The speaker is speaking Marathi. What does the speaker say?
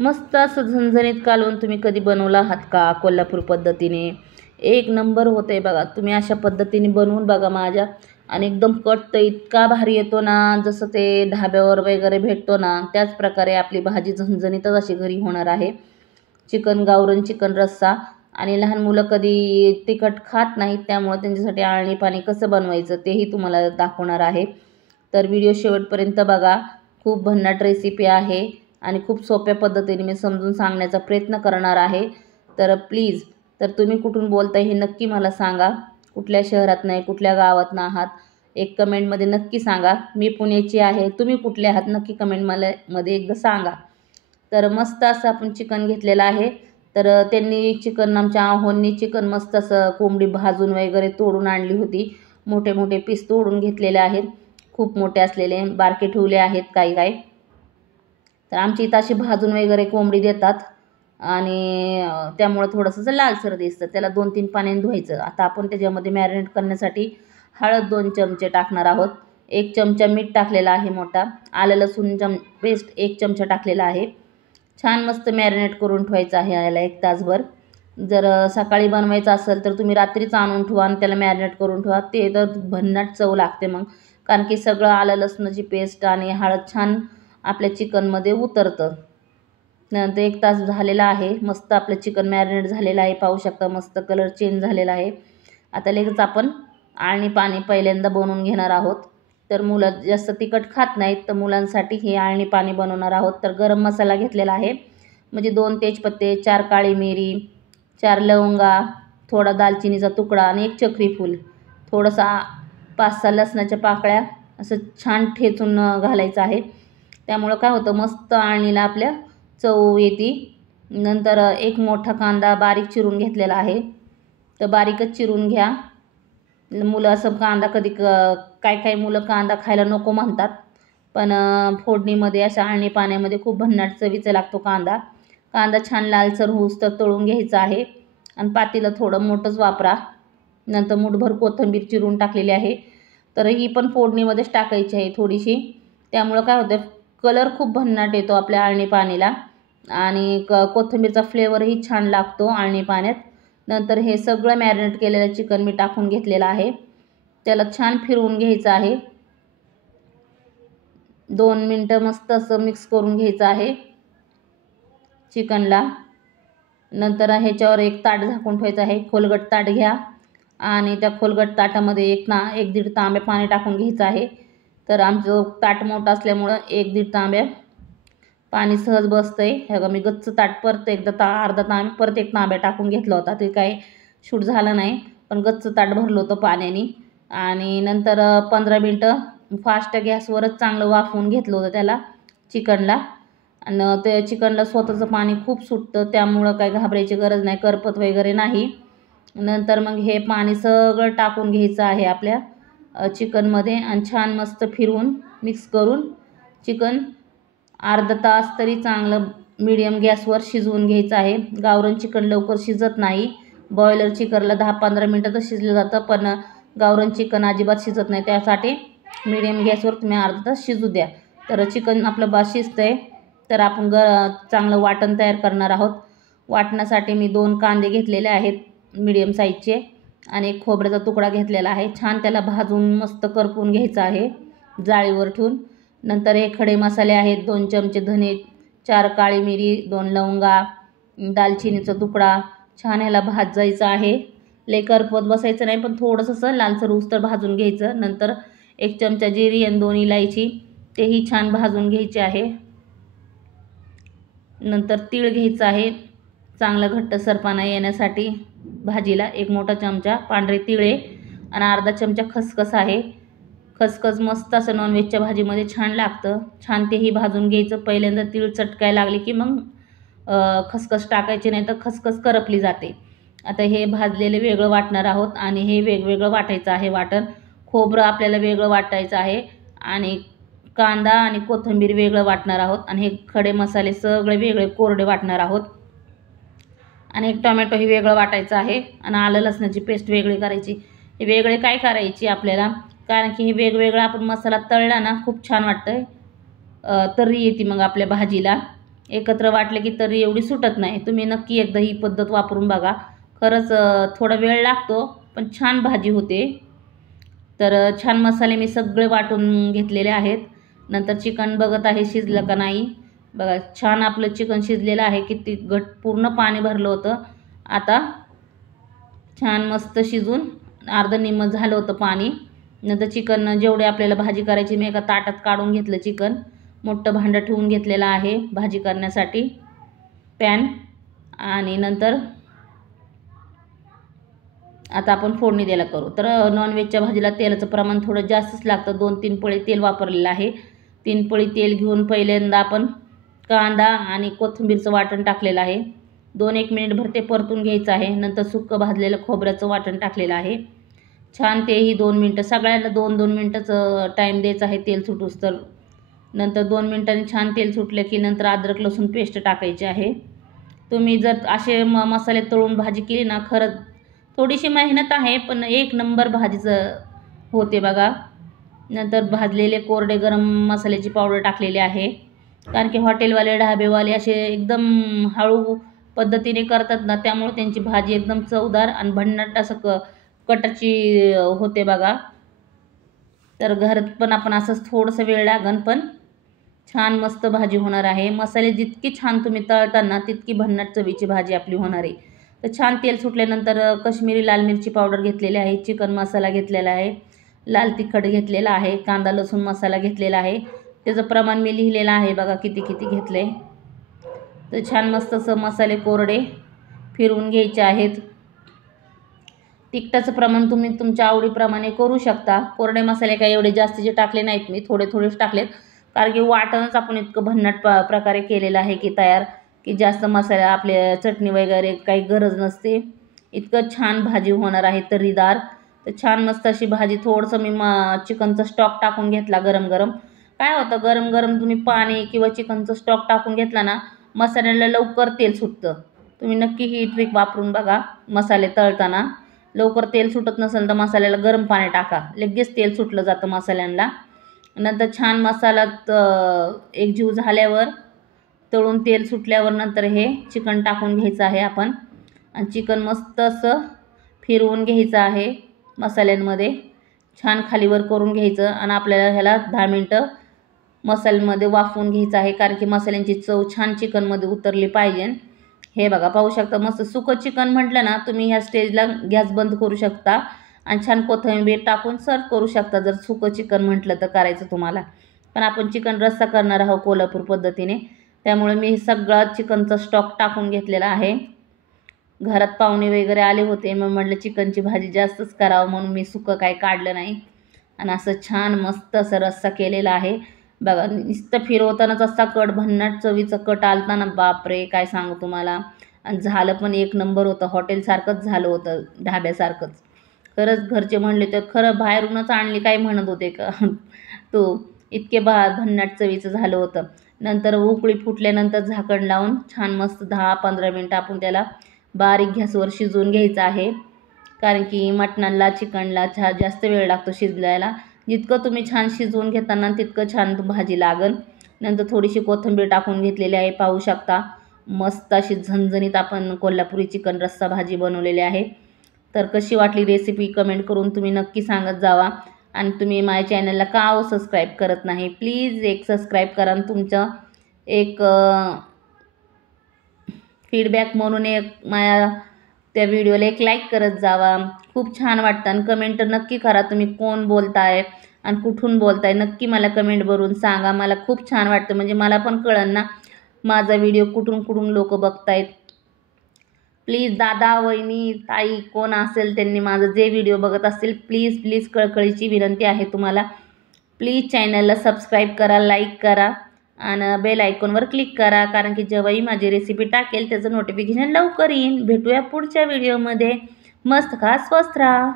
मस्त असं झणझणीत कालवण तुम्ही कधी बनवला आहात का? कोल्हापूर पद्धतीने एक नंबर होते बघा. तुम्ही अशा पद्धतीने बनवून बघा माझ्या, आणि एकदम कट तर इतका भारी येतो ना, जसं ते ढाब्यावर वगैरे भेटतो ना त्याच प्रकारे आपली भाजी झणझणीतच अशी घरी होणार आहे. चिकन गावरण चिकन रस्सा. आणि लहान मुलं कधी तिखट खात नाहीत, त्यामुळे त्यांच्यासाठी आळणी पाणी कसं बनवायचं तेही तुम्हाला दाखवणार आहे. तर व्हिडिओ शेवटपर्यंत बघा. खूप भन्नाट रेसिपी आहे आणि खूप सोप्या पद्धतीने मी समजून सांगण्याचा प्रयत्न करणार आहे. तर प्लीज, तर तुम्ही कुठून बोलताय हे नक्की मला सांगा. कुठल्या शहरात नाही, कुठल्या गावात ना आहात, एक कमेंटमध्ये नक्की सांगा. मी पुण्याची आहे, तुम्ही कुठले आहात नक्की कमेंटमध्ये एकदा सांगा. तर मस्त असं आपण चिकन घेतलेलं आहे. तर त्यांनी चिकन, आमच्या आहोंनी चिकन मस्त असं कोंबडी भाजून वगैरे तोडून आणली होती. मोठे मोठे पीस तोडून घेतलेले आहेत, खूप मोठे असलेले, बारके ठेवले आहेत काही काही. तर आमची इथं अशी भाजून वगैरे कोंबडी देतात आणि त्यामुळे थोडंसं लालसर दिसतं. त्याला 2-3 पाण्याने धुवायचं. आता आपण त्याच्यामध्ये मॅरिनेट करण्यासाठी हळद 2 चमचे टाकणार आहोत. 1 चमचा मीठ टाकलेला आहे मोठा. आलं लसूण पेस्ट 1 चमचा टाकलेला आहे. छान मस्त मॅरिनेट करून ठेवायचं आहे याला 1 तासभर. जर सकाळी बनवायचं असेल तर तुम्ही रात्रीच आणून ठेवा आणि त्याला मॅरिनेट करून ठेवा. ते तर भन्नाट चव लागते मग, कारण की सगळं आलं लसणाची पेस्ट आणि हळद छान आपल्या चिकनमध्ये उतरतं. नंतर 1 तास झालेला आहे. मस्त आपलं चिकन मॅरिनेट झालेलं आहे, पाहू शकता. मस्त कलर चेंज झालेला आहे. आता लगेच आपण आळणी पाणी पहिल्यांदा बनवून घेणार आहोत. तर मुलं जास्त तिखट खात नाहीत, तर मुलांसाठी हे आळणी पाणी बनवणार आहोत. तर गरम मसाला घेतलेला आहे, म्हणजे 2 तेजपत्ते, 4 काळी मिरी, 4 लवंगा, थोडा दालचिनीचा तुकडा आणि 1 चक्री फूल, थोडंसं 5-6 लसणाच्या पाकळ्या असं छान ठेचून घालायचं आहे. त्यामुळं काय होतं, मस्त आळणीला आपल्या चव येते. नंतर 1 मोठा कांदा बारीक चिरून घेतलेला आहे. तर बारीकच चिरून घ्या. मुलं असं कांदा कधी काय मुलं कांदा खायला नको म्हणतात, पण फोडणीमध्ये अशा आळणी पाण्यामध्ये खूप भन्नाट चवीचा लागतो कांदा. कांदा छान लालसर होऊस तर तळून घ्यायचा आहे आणि पातेलं थोडं मोठंच वापरा. नंतर मूठभर कोथिंबीर चिरून टाकलेली आहे. तर ही पण फोडणीमध्येच टाकायची आहे थोडीशी. त्यामुळं काय होतं, कलर खूप भन्नाट येतो आपल्या आळणी पाणीला आणि कोथिंबीरचा फ्लेवरही छान लागतो आळणी पाण्यात. नंतर हे सगळं मॅरिनेट केलेलं चिकन मी टाकून घेतलेलं आहे. त्याला छान फिरवून घ्यायचं आहे. 2 मिनटं मस्त असं मिक्स करून घ्यायचं आहे चिकनला. नंतर ह्याच्यावर 1 ताट झाकून ठेवायचं आहे. खोलगट ताट घ्या आणि त्या खोलगट ताटामध्ये 1-1.5 तांबे पाणी टाकून घ्यायचं आहे. तर आमचं ताट मोठं असल्यामुळं 1-1.5 तांब्या पाणी सहज बसतंय. हे बघा, मी गच्च ताट परत एकदा अर्धा तांबे परत 1 तांब्या टाकून घेतला होता. ते काही शूट झालं नाही, पण गच्च ताट भरलं होतं पाण्याने. आणि नंतर 15 मिनटं फास्ट गॅसवरच चांगलं वाफवून घेतलं होतं त्याला चिकनला. आणि ते चिकनला स्वतःचं पाणी खूप सुटतं, त्यामुळं काही घाबरायची गरज नाही, करपत वगैरे नाही. नंतर मग हे पाणी सगळं टाकून घ्यायचं आहे आपल्या चिकनमध्ये आणि छान मस्त फिरवून मिक्स करून चिकन अर्धा तास तरी चांगलं मीडियम गॅसवर शिजवून घ्यायचं आहे. गावरण चिकन लवकर शिजत नाही. बॉयलर चिकनला 10-15 मिनटातच शिजलं जातं, पण गावरण चिकन अजिबात शिजत नाही. त्यासाठी मीडियम गॅसवर तुम्ही अर्धा तास शिजू द्या. तर चिकन आपलं शिजतंय. तर आपण चांगलं वाटण तयार करणार आहोत. वाटण्यासाठी मी 2 कांदे घेतलेले आहेत मीडियम साईजचे आणि 1 खोबऱ्याचा तुकडा घेतलेला आहे. छान त्याला भाजून मस्त करपून घ्यायचं आहे जाळीवर ठेवून. नंतर हे खडे मसाले आहेत, 2 चमचे धने, 4 काळी मिरी, 2 लवंगा, दालचिनीचा तुकडा. छान ह्याला भाजायचं आहे. लय करपत बसायचं नाही, पण थोडंसं लालसर होऊस तर भाजून घ्यायचं. नंतर 1 चमचा जिरी आणि 2 इलायची, तेही छान भाजून घ्यायचे आहे. नंतर तीळ घ्यायचं आहे चांगला घट्टसरपणा येण्यासाठी भाजीला. 1 मोठा चमचा पांढरे तिळे आणि अर्धा चमचा खसखस आहे. खसखस मस्त असं नॉनव्हेजच्या भाजीमध्ये छान लागतं. छान तेही भाजून घ्यायचं. पहिल्यांदा तीळ चटकायला लागले की मग खसखस टाकायची, नाही तर खसखस करपली जाते. आता हे भाजलेले वेगळं वाटणार आहोत आणि हे वेगवेगळं वाटायचं आहे वाटण. खोबरं आपल्याला वेगळं वाटायचं आहे आणि कांदा आणि कोथिंबीर वेगळं वाटणार आहोत आणि हे खडे मसाले सगळे वेगळे कोरडे वाटणार आहोत आणि 1 टोमॅटो हे वेगळं वाटायचं आहे आणि आलं लसणाची पेस्ट वेगळी करायची. हे वेगळे काय करायची आपल्याला, कारण की हे वेगवेगळं आपण मसाला तळला ना खूप छान वाटतं, तर्री येते मग आपल्या भाजीला. एकत्र वाटले की तरी एवढी सुटत नाही. तुम्ही नक्की एकदा ही पद्धत वापरून बघा. खरंच थोडा वेळ लागतो पण छान भाजी होते. तर छान मसाले मी सगळे वाटून घेतलेले आहेत. नंतर चिकन बघत आहे शिजलं का नाही. बघा छान आपलं चिकन शिजलेलं आहे. किती घट पूर्ण पाणी भरलं होतं. आता छान मस्त शिजून अर्ध निम्म झालं होतं पाणी. नंतर चिकन जेवढे आपल्याला भाजी करायची मी एका ताटात काढून घेतलं चिकन. मोठं भांडं ठेवून घेतलेलं आहे भाजी करण्यासाठी पॅन. आणि नंतर आता आपण फोडणी द्यायला करू. तर नॉनव्हेजच्या भाजीला तेलाचं प्रमाण थोडं जास्तच लागतं. 2-3 पळी तेल वापरलेलं आहे. 3 पळी तेल घेऊन पहिल्यांदा आपण कांदा आणि कोथिंबीरचं वाटण टाकलेलं आहे. 2-1 मिनिटभर ते परतून घ्यायचं आहे. नंतर सुक्कं भाजलेलं खोबऱ्याचं वाटण टाकलेलं आहे. छान तेही 2 मिनटं सगळ्यांना 2-2 मिनटंच टाईम द्यायचा आहे तेल सुटूस तर. नंतर 2 मिनटांनी छान तेल सुटलं की नंतर अद्रक लसूण पेस्ट टाकायची आहे. तुम्ही जर असे मसाले तळून भाजी केली ना खरंच थोडीशी मेहनत आहे पण एक नंबर भाजीचं होते बघा. नंतर भाजलेले कोरडे गरम मसाल्याची पावडर टाकलेली आहे. कारण की हॉटेलवाले ढाबेवाले असे एकदम हळू पद्धतीने करतात ना त्यामुळे त्यांची भाजी एकदम चवदार आणि भन्नाट असं कटाची होते बघा. तर घरात पण आपण असंच थोडंसं वेळ लागन पण छान मस्त भाजी होणार आहे. मसाले जितकी छान तुम्ही तळताना तितकी भन्नाट चवीची भाजी आपली होणार आहे. तर छान तेल सुटल्यानंतर काश्मीरी लाल मिरची पावडर घेतलेली आहे. चिकन मसाला घेतलेला आहे. लाल तिखट घेतलेला आहे. कांदा लसूण मसाला घेतलेला आहे. त्याचं प्रमाण मी लिहिलेलं आहे बघा किती घेतलं आहे. तर छान मस्त असं मसाले कोरडे फिरवून घ्यायचे आहेत. तिखटाचं प्रमाण तुम्ही तुमच्या आवडीप्रमाणे करू शकता. कोरडे मसाले काही एवढे जास्तीचे टाकले नाहीत मी थोडेच टाकलेत. कारण की वाटणच आपण इतकं भन्नाट प्रकारे केलेलं आहे की तयार की जास्त मसाला आपल्या चटणी वगैरे काही गरज नसते. इतकं छान भाजी होणार आहे तर्रीदार. तर छान मस्त अशी भाजी थोडंसं मी चिकनचा स्टॉक टाकून घेतला गरम. काय होतं गरम तुम्ही पाणी किंवा चिकनचा स्टॉक टाकून घेतला ना मसाल्याला लवकर तेल सुटतं. तुम्ही नक्की ही ट्रिक वापरून बघा. मसाले तळताना लवकर तेल सुटत नसेल तर मसाल्याला गरम पाणी टाका. लगेच तेल सुटलं जातं मसाल्यांना. नंतर छान मसाल्यात एकजीव झाल्यावर तळून तेल सुटल्यावर नंतर हे चिकन टाकून घ्यायचं आहे आपण. आणि चिकन मस्त असं फिरवून घ्यायचं आहे मसाल्यांमध्ये. छान खालीवर करून घ्यायचं आणि आपल्याला ह्याला 10 मिनटं मसाल्यामध्ये वाफवून घ्यायचं आहे. कारण की मसाल्यांची चव छान चिकनमध्ये उतरली पाहिजे. हे बघा पाहू शकता मस्त सुकं चिकन म्हटलं ना तुम्ही ह्या स्टेजला गॅस बंद करू शकता आणि छान कोथिंबीर टाकून सर्व करू शकता जर सुकं चिकन म्हटलं तर करायचं तुम्हाला. पण आपण चिकन रस्सा करणार आहोत कोल्हापूर पद्धतीने. त्यामुळे मी सगळा चिकनचा स्टॉक टाकून घेतलेला आहे. घरात पाहुणे वगैरे आले होते मग म्हटलं चिकनची भाजी जास्तच करावं म्हणून मी सुकं काही काढलं नाही. आणि असं छान मस्त असं रस्सा केलेला आहे बघा. नुसतं फिरवतानाच असा कट भन्नाट चवीचं कट आलता बापरे काय सांगू तुम्हाला. आणि झालं पण एक नंबर होतं. हॉटेलसारखंच झालं होतं ढाब्यासारखंच. खरंच घरचे म्हणले तर खरं बाहेरूनच आणली काय म्हणत होते का तो इतके भन्नाट चवीचं झालं होतं. नंतर उकळी फुटल्यानंतर झाकण लावून छान मस्त 10-15 मिनटं आपण त्याला बारीक गॅसवर शिजवून घ्यायचं आहे. कारण की मटणाला चिकनला जास्त वेळ लागतो शिजवायला. जितकं तुम्ही छान शिजवून घेताना तितकं छान भाजी लागन. नंतर थोडीशी कोथिंबीर टाकून घेतलेली आहे पाहू शकता. मस्त अशी झणझणीत आपण कोल्हापुरी चिकन रस्सा भाजी बनवलेली आहे. तर कशी वाटली रेसिपी कमेंट करून तुम्ही नक्की सांगत जावा. आणि तुम्ही माझ्या चॅनलला का सबस्क्राईब करत नाही प्लीज एक सबस्क्राईब करा. आणि तुमचं एक फीडबॅक म्हणून एक माझ्या त्या व्हिडिओला एक लाईक करत जावा. खूप छान वाटतं. आणि कमेंट नक्की करा तुम्ही कोण बोलताय आणि कुठून बोलताय नक्की मला कमेंट करून सांगा. मला खूप छान वाटतं म्हणजे मला पण कळन ना माझा व्हिडिओ कुठून लोक बघतायत. प्लीज दादा वहिनी ताई कोण असेल त्यांनी माझं जे व्हिडिओ बघत असतील प्लीज कळकळीची विनंती आहे तुम्हाला. प्लीज चॅनलला सबस्क्राईब करा लाईक करा आणि बेल आयकॉनवर क्लिक करा. कारण की जेव्हाही माझी रेसिपी टाकेल त्याचं नोटिफिकेशन लवकर येईन. भेटूया पुढच्या व्हिडिओमध्ये. मस्त खा स्वस्त राहा.